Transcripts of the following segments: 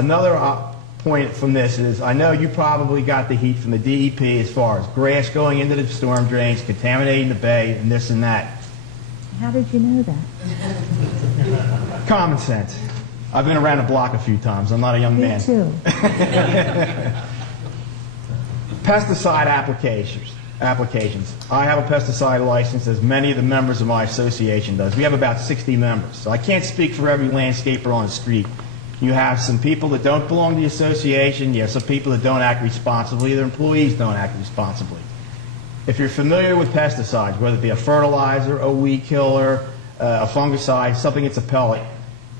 another point from this is, I know you probably got the heat from the DEP as far as grass going into the storm drains, contaminating the bay, and this and that. How did you know that? Common sense. I've been around the block a few times. I'm not a young man. Me too. Pesticide applications. I have a pesticide license, as many of the members of my association does. We have about 60 members, so I can't speak for every landscaper on the street. You have some people that don't belong to the association. You have some people that don't act responsibly. Their employees don't act responsibly. If you're familiar with pesticides, whether it be a fertilizer, a weed killer, a fungicide, something that's a pellet,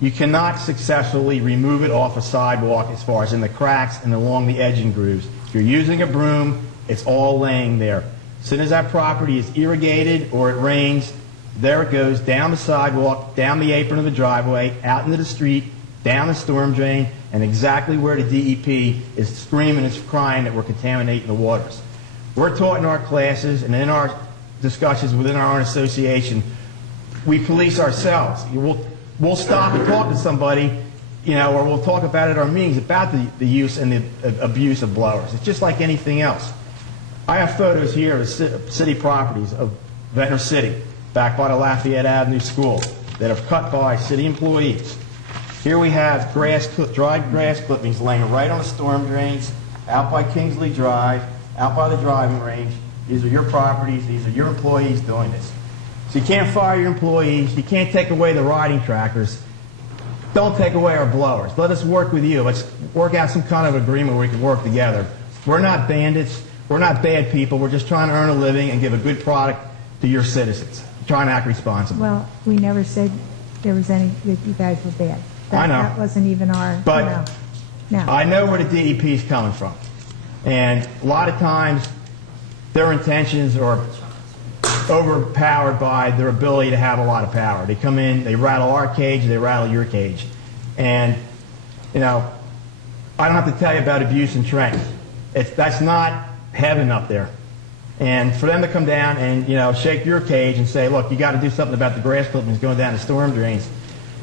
you cannot successfully remove it off a sidewalk as far as in the cracks and along the edging grooves. If you're using a broom, it's all laying there. As soon as that property is irrigated or it rains, there it goes down the sidewalk, down the apron of the driveway, out into the street, down the storm drain, and exactly where the DEP is screaming and crying that we're contaminating the waters. We're taught in our classes and in our discussions within our own association, we police ourselves. We'll stop and talk to somebody, or we'll talk about it at our meetings about the use and the abuse of blowers. It's just like anything else. I have photos here of city properties of Ventnor City, back by the Lafayette Avenue School, that have cut by city employees. Here we have dried grass clippings laying right on the storm drains, out by Kingsley Drive, out by the driving range. These are your properties. These are your employees doing this. So you can't fire your employees. You can't take away the riding tractors. Don't take away our blowers. Let us work with you. Let's work out some kind of agreement where we can work together. We're not bandits. We're not bad people. We're just trying to earn a living and give a good product to your citizens. Trying to act responsibly. Well, we never said there was any that you guys were bad. I know. That wasn't even our. But no. I know where the DEP is coming from. And a lot of times their intentions are overpowered by their ability to have a lot of power. They come in, they rattle our cage, they rattle your cage. And, I don't have to tell you about abuse in Trenton. That's not heaven up there. And for them to come down and, shake your cage and say, look, you got to do something about the grass clippings going down the storm drains.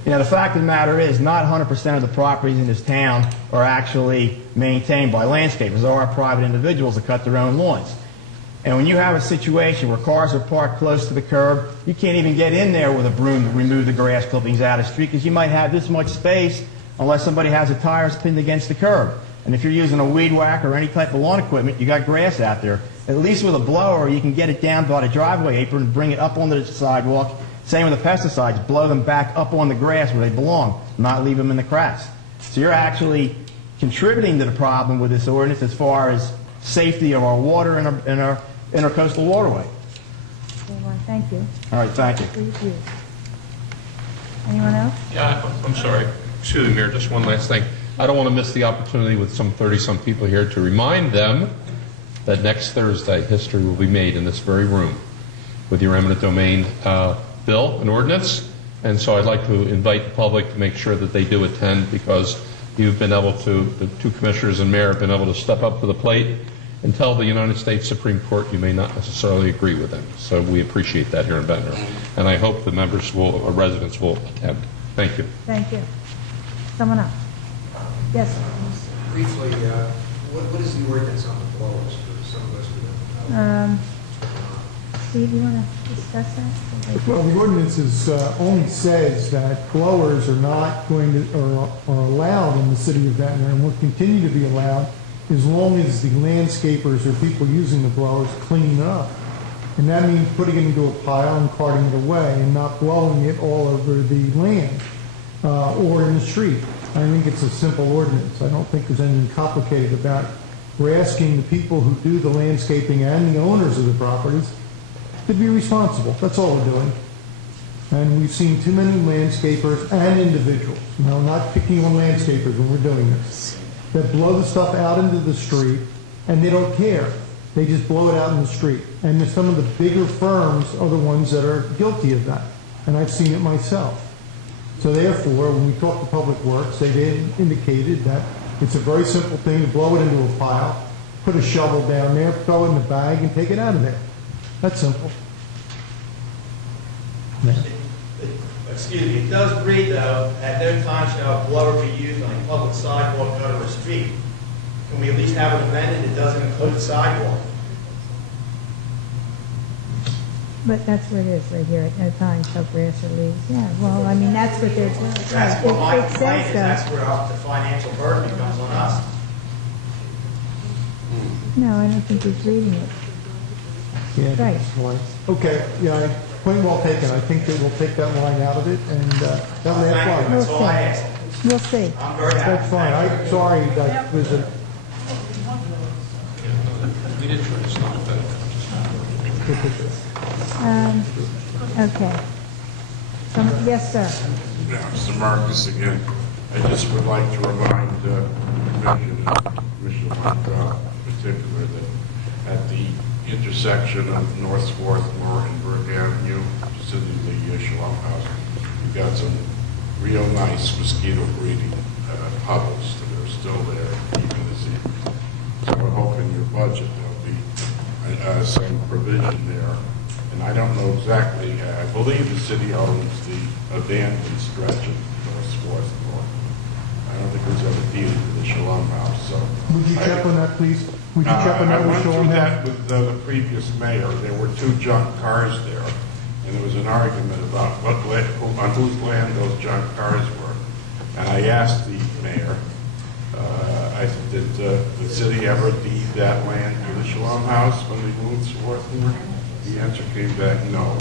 The fact of the matter is not 100% of the properties in this town are actually maintained by landscapers. There are private individuals that cut their own lawns. And when you have a situation where cars are parked close to the curb, you can't even get in there with a broom to remove the grass clippings out of the street because you might have this much space unless somebody has the tires pinned against the curb. And if you're using a weed whacker or any type of lawn equipment, you got grass out there. At least with a blower, you can get it down by the driveway apron and bring it up onto the sidewalk. Same with the pesticides, blow them back up on the grass where they belong, not leave them in the cracks. So you're actually contributing to the problem with this ordinance as far as safety of our water and our intercoastal waterway. Well, thank you. All right, thank you. Thank you. Anyone else? Yeah, I'm sorry. Excuse me, Mayor, just one last thing. I don't want to miss the opportunity with some 30-some people here to remind them that next Thursday history will be made in this very room with your eminent domain bill and ordinance, and so I'd like to invite the public to make sure that they do attend because you've been able to, the two commissioners and mayor have been able to step up to the plate and tell the United States Supreme Court you may not necessarily agree with them. So we appreciate that here in Ventnor, and I hope the members will, or residents will attend. Thank you. Thank you. Someone else? Yes. Briefly, what is the ordinance on the blowers for some of us who don't know? Steve, you want to discuss that? Well, the ordinance only says that blowers are not going to, or are allowed in the city of Ventnor and will continue to be allowed as long as the landscapers or people using the blowers clean it up. And that means putting it into a pile and carting it away and not blowing it all over the land or in the street. I think it's a simple ordinance. I don't think there's anything complicated about it. We're asking the people who do the landscaping and the owners of the properties to be responsible. That's all we're doing. And we've seen too many landscapers and individuals, not picking on landscapers when we're doing this, that blow the stuff out into the street and they don't care. They just blow it out in the street. And some of the bigger firms are the ones that are guilty of that. And I've seen it myself. So therefore, when we talk to Public Works, they indicated that it's a very simple thing to blow it into a pile, put a shovel down there, throw it in the bag, and take it out of there. That's simple. A excuse me, it does read though, at no time shall a blower be used on a public sidewalk, gutter, or street. Can we at least have it amended, it doesn't include the sidewalk? But that's where it is, right here, at no time shall grass or leaves. Yeah, well, I mean, that's what they're doing. That's what my It complaint says is, so. that's where the financial burden becomes on us. No, I don't think he's reading it. Yeah, Right. that's why. Okay, yeah, point well taken. I think that we'll take that line out of it, and that'll Thank you, add fine. that's all I ask. We'll see. I'm very happy. That's fine. I'm sorry that was a, We didn't try to stop that. Okay. Yes, sir. Yeah, Mr. Marcus again. I just would like to remind the Commission and Commissioner Montrell in particular that at the intersection of North Swarthmore and Burke Avenue, opposite the Shalom House, you've got some real nice mosquito breeding puddles that are still there even this evening. So I hope in your budget there'll be some provision there. And I don't know exactly, I believe the city owns the abandoned stretch of North Swarthmore. I don't think it was ever deeded to the Shalom House, so. would you check on that, please? Would you check on that I with went Sean? through that with the previous mayor. There were 2 junk cars there, and there was an argument about on whose land those junk cars were. And I asked the mayor, I said, did the city ever deed that land to the Shalom House when they moved Swarthmore? The answer came back, no.